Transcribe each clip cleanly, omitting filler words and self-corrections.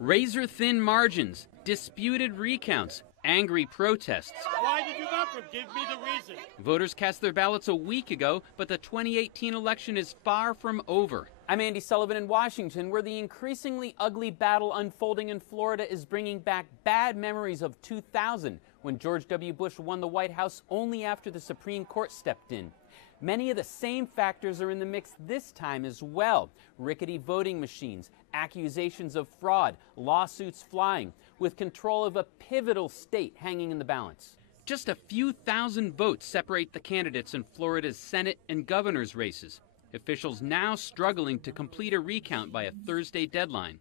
Razor-thin margins, disputed recounts, angry protests. Why did you vote for him? Give me the reason. Voters cast their ballots a week ago, but the 2018 election is far from over. I'm Andy Sullivan in Washington, where the increasingly ugly battle unfolding in Florida is bringing back bad memories of 2000, when George W. Bush won the White House only after the Supreme Court stepped in. Many of the same factors are in the mix this time as well. Rickety voting machines, accusations of fraud, lawsuits flying, with control of a pivotal state hanging in the balance. Just a few thousand votes separate the candidates in Florida's Senate and governor's races. Officials now struggling to complete a recount by a Thursday deadline.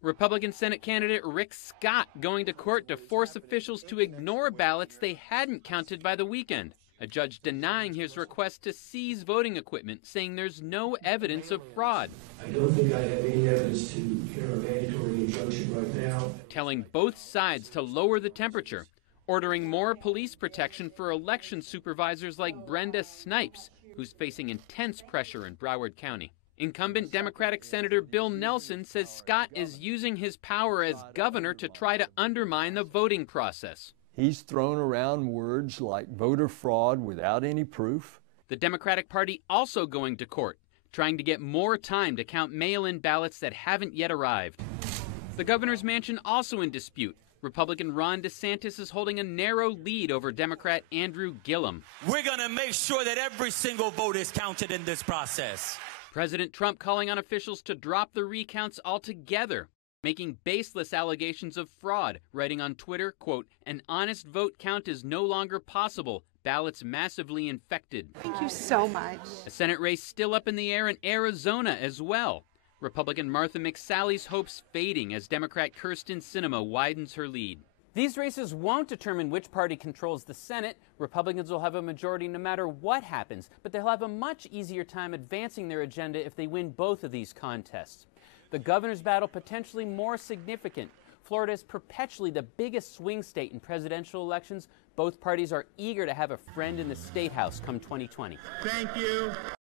Republican Senate candidate Rick Scott going to court to force officials to ignore ballots they hadn't counted by the weekend. A judge denying his request to seize voting equipment, saying there's no evidence of fraud. I don't think I have any evidence to care a mandatory injunction right now. Telling both sides to lower the temperature, ordering more police protection for election supervisors like Brenda Snipes, who's facing intense pressure in Broward County. Incumbent Democratic Senator Bill Nelson says Scott is using his power as governor to try to undermine the voting process. He's thrown around words like voter fraud without any proof. The Democratic Party also going to court, trying to get more time to count mail-in ballots that haven't yet arrived. The governor's mansion also in dispute. Republican Ron DeSantis is holding a narrow lead over Democrat Andrew Gillum. We're going to make sure that every single vote is counted in this process. President Trump calling on officials to drop the recounts altogether, making baseless allegations of fraud, writing on Twitter, quote, "An honest vote count is no longer possible. Ballots massively infected." Thank you so much. A Senate race still up in the air in Arizona as well. Republican Martha McSally's hopes fading as Democrat Kirsten Sinema widens her lead. These races won't determine which party controls the Senate. Republicans will have a majority no matter what happens, but they'll have a much easier time advancing their agenda if they win both of these contests. The governor's battle potentially more significant. Florida is perpetually the biggest swing state in presidential elections. Both parties are eager to have a friend in the State House come 2020. Thank you.